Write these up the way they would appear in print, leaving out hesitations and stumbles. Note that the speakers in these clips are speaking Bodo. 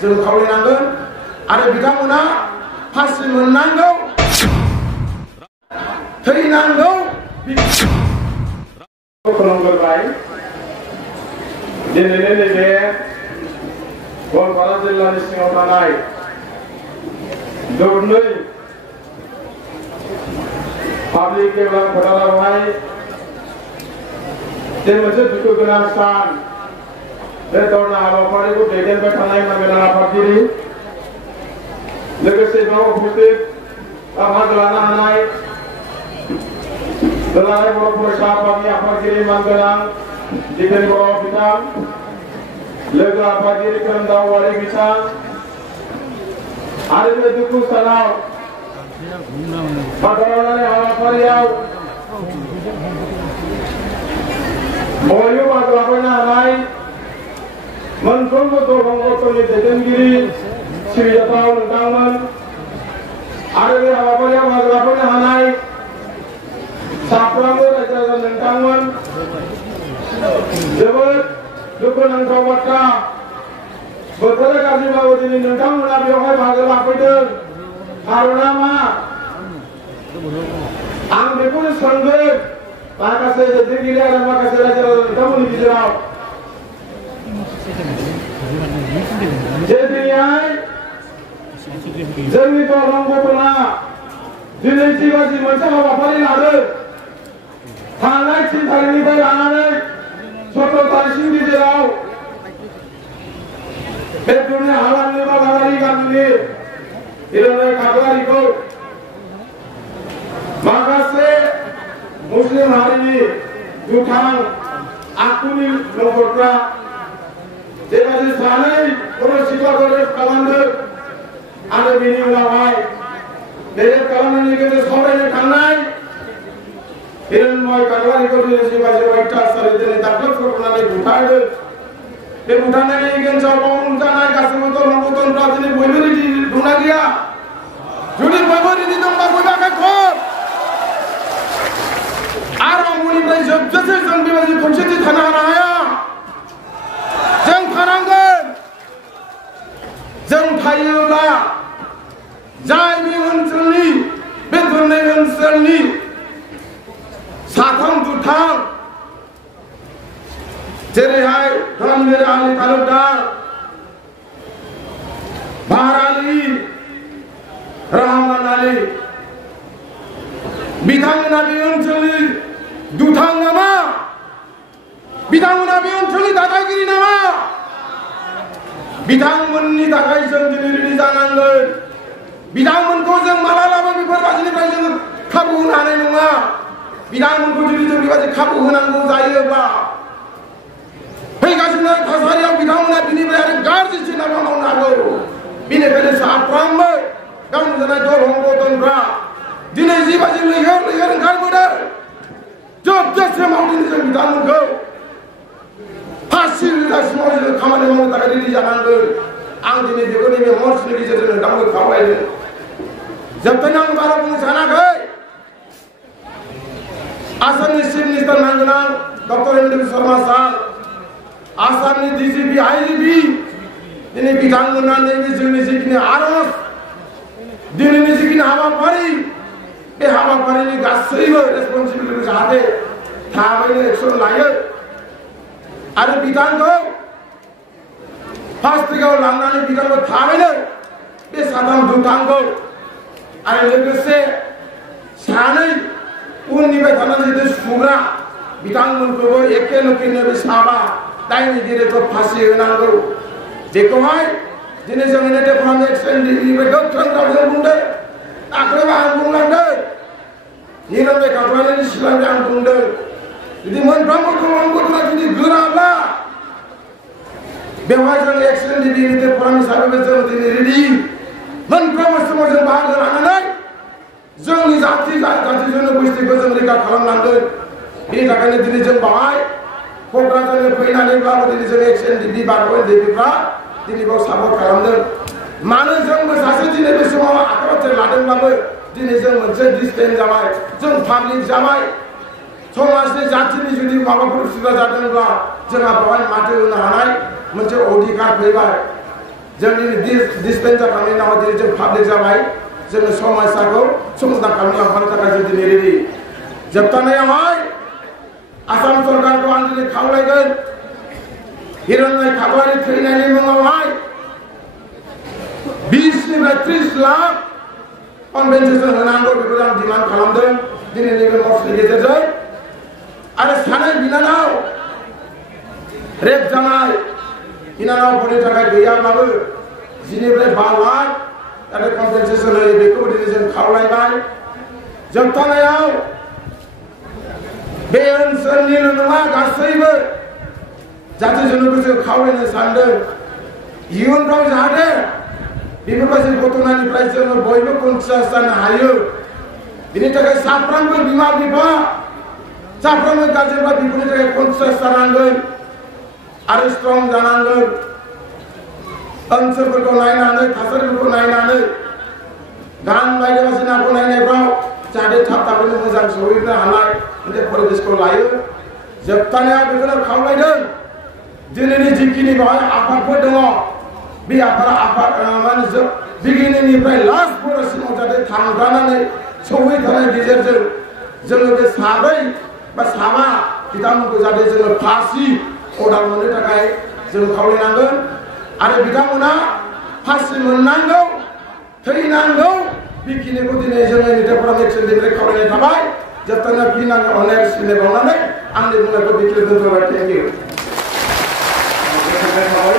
जों खावलायनांगोन आरो बिथांमोना फासि मोननांगौ थैनांगौ खुलुमगोरबाय दिनैनि नैबे गवालपारा जिल्लानि सिङाव थानाय दरनै पाब्लिक डेभेलप फोथारावहाय जे मोनसे दुखु गोनां सान बे धरना हाबाफारिखौ दैदेनबाय थानाय गोनां आफादगिरि लोगोसे बेयाव उपस्थित बाहागो लानो हानाय दुलाराय बर' फरायसा आफादनि आफादगिरि मानगोनां दिपेन बर' बिथां लोगो आफादगिरि खोरोमदाव औवारि बिथां आरो बे दुखु सानाव बादायलायनाय हाबाफारियाव बयबो बाहागो लाफैनो हानाय मोनफ्रोमबो दरं गथ'नि दैदेनगिरि सिबिजाथाव नोंथांमोन आरो बे हाबाफारियाव बाहागो लाफैनो हानाय साफ्रोमबो रायजो राजा नोंथांमोन जोबोद दुखुनांथाव बाथ्रा बोथोरा गाज्रिब्लाबो दिनै नोंथांमोना बेवहाय बाहागो लाफैदों खारना मा आं बेखौनो सोंगोन माखासे दैदेनगिरि आरो माखासे रायजो राजा नोंथांमोननि गेजेराव जे दिनैहाय जोंनि दरं गथ'ना दिनै जिबाजि मोनसे हाबाफारि लादों थांनाय 3 तारिखनिफ्राय लानानै 17 तारिखसिम गेजेराव बे दुनिया हालामनि बादागारि गामिनि हिर'नाय खागलारिखौ माखासे मुस्लिम हारिनि दुथां आखुनि नखरफ्रा जेबायदि सानै बर' सिख्लाखौ रेप खालामदों आरो बेनि उनावहाय बे रेप खालामनायनि गेजेरजों सावरायनो थांनाय हिर'नमय खागलारिखौ दिनै जिबायदि अयथासारि दिनै दाख्लैफोरनानै बुथारदों बे बुथारनायनि गेजेराव नुजानाय गासैबो दरं गथ'फ्रा दिनै बयबो रेडि दंना गैया जुदि बयबो रेडि दंबा बयबो आखाइ खर आरो आंनिफ्राय जोबजासे जों बेबायदि खौसेथि थानो हाया जों थानांगोन जों थायोब्ला जाय बे ओनसोलनि बे दरनै ओनसोलनि साथाम दुथां जेरैहाय धनबीर आली तालुकदार बाहार आली रहमान आली बिथांमोना बे ओनसोलनि दुथां नामा बिथांमोना बे ओनसोलनि दादागिरि नामा बिथांमोननि थाखाय जों दिनै रेडि जानांगोन बिथांमोनखौ जों मालाबाबो बेफोरबायदिनिफ्राय जों खाबु होनो हानाय नङा बिथांमोनखौ जुदि जों बेबायदि खाबु होनांगौ जायोब्ला फैगासिनो थासारियाव बिथांमोना बिनिफ्राय आरो गाज्रिसिन हाबा मावनो हागौ बेनिखायनो साफ्रोमबो गावनि जानाय दरं गथ'फ्रा दिनै जिबायदि लैहोर लैहोर ओंखारबोदों जोबजासिमाव दिनै जों बिथांमोनखौ फासि होजासिमाव जों खामानि मावनो थाखाय रेडि जानांगोन आं दिनै बेखौ नैबे मन्चनि गेजेरजों नोंथांमोनखौ खावलायदों जोबथायनायाव आं बारा बुंनो सानाखै आसामनि चिफ मिनिस्टार मानगोनां डक्टर हेमन्त शर्मा सार आसामनि डिजिपि आइजिपि दिनै बिथांमोना नैबे जोंनि जिखिनि आरज दिनैनि जिखिनि हाबाफारि बे हाबाफारिनि गासैबो रेसपन्सिबिलिटि जाहाथे थाबैनो एक्सन लायो आरो बिथांखौ फार्स्ट ट्रेकआव लांनानै बिथांखौ थाबैनो बे साथाम दुथांखौ आरो लोगोसे सानै उननिफ्राय थानानै जितु सुग्रा बिथांमोनखौबो एखे लोखिनो बे साबा दायनिगिरिखौ फासि होनांगौ बेखौहाय दिनै जों नेटेफोरानो एक्सएनडिनिफ्राय गोख्रों रावजों बुंदों दाख्लैबो आं बुंलांदों हिर'नमय खागलारिनि सिगां आं बुंदों जुदि मोनफ्रोमबो गथ'फोरा जुदि गोराब्ला बेवहाय जों एक्सएनडि नेटेफोराम हिसाबै जों दिनै रेडि मोनफ्रोमबो समाव जों बाहागो लानानै जोंनि जाथि जनगोष्ठीखौ जों रैखा खालामनांगोन बेनि थाखायनो दिनै जों बाहाय क'क्राझारनि फैनानैब्लाबो दिनै जों एक्सएनडि बारग'गिरिफ्रा दिनै बेयाव सापर्ट खालामदों मानो जोंबो सासे दिनै बे समाव आखाइ लादोंब्लाबो दिनै जों मोनसे डिस्टेन्स जाबाय जों पाब्लिक जाबाय समाजनि जाथिनि जुदि माबाफोर उसुबिदा जादोंब्ला जोंहा बेवहाय माथो होनो हानाय मोनसे अधिकार फैबाय जोंनि डिसपेन्सार खालामनायनि नामाव दिनै जों पाब्लिक जाबाय जोङो समाजाखौ समाधान खालामनो लांफानो थाखाय जों दिनै रेडि जोबथारनायावहाय आसाम सरकारखौ आं दिनै खावलायगोन हिरण्य खागुवारि थैनायनि मुङावहाय 20 निफ्राय 30 लाख कम्पेनसेसन होनांगौ बेखौ आं डिमान्ड खालामदों दिनैनि बे मर्चनि गेजेरजों आरो सानै बिनानाव रेप जानाय बिनानावफोरनि थाखाय गैयाब्लाबो 10 निफ्राय 5 लाख जाहाथे कम्पेनसेसन होयो बेखौ दिनै जों खावलायबाय जोबथारनायाव बे ओनसोलनिल' नङा गासैबो जाथि जन'गोष्ठीखौ खावलायनो सानदों इयुनफ्राव जाहाथे बेफोरबायदि घटनानिफ्राय जोङो बयबो कनसियास जानो हायो बिनि थाखाय साफ्रोमबो बिमा बिफा साफ्रोमबो गार्जेनफ्रा बेफोरनि थाखाय कनसियास जानांगोन आरो स्ट्रं जानांगोन ओनसोलफोरखौ नायनानै थासारिफोरखौ नायनानै गान बायदिसिनाखौ नायनायफ्राव जाहाथे थाब थाबैनो मोजां सहैनो हानाय मोनसे परिबेसखौ लायो जोबथानायाव बेखौनो खावलायदों दिनैनि जिखिनि बेवहाय आफादफोर दङ बे आफाद माने बिगिनिंनिफ्राय लास्ट बर'सिमाव जाहाथे थांगानानै सौहैथारनाय गेजेरजों जोङो बे साब्रै बा साबा बिथांमोनखौ जाहाथे जोङो फासि अर्डार मोननो थाखाय जों खावलायनांगोन आरो बिथांमोना फासि मोननांगौ थैनांगौ बेखिनिखौ दिनै जोङो निफ्राय खावलायनाय थाबाय जोबथारनायाव फिनांगौ अनेक सिनाय बावनानै आंनि बुंनायखौ बेखिनि दोनथ'बाय थेंक इउ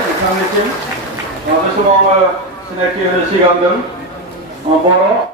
बिथांनिसिम बे समाव सिनायथि होनो सिगांदों बर'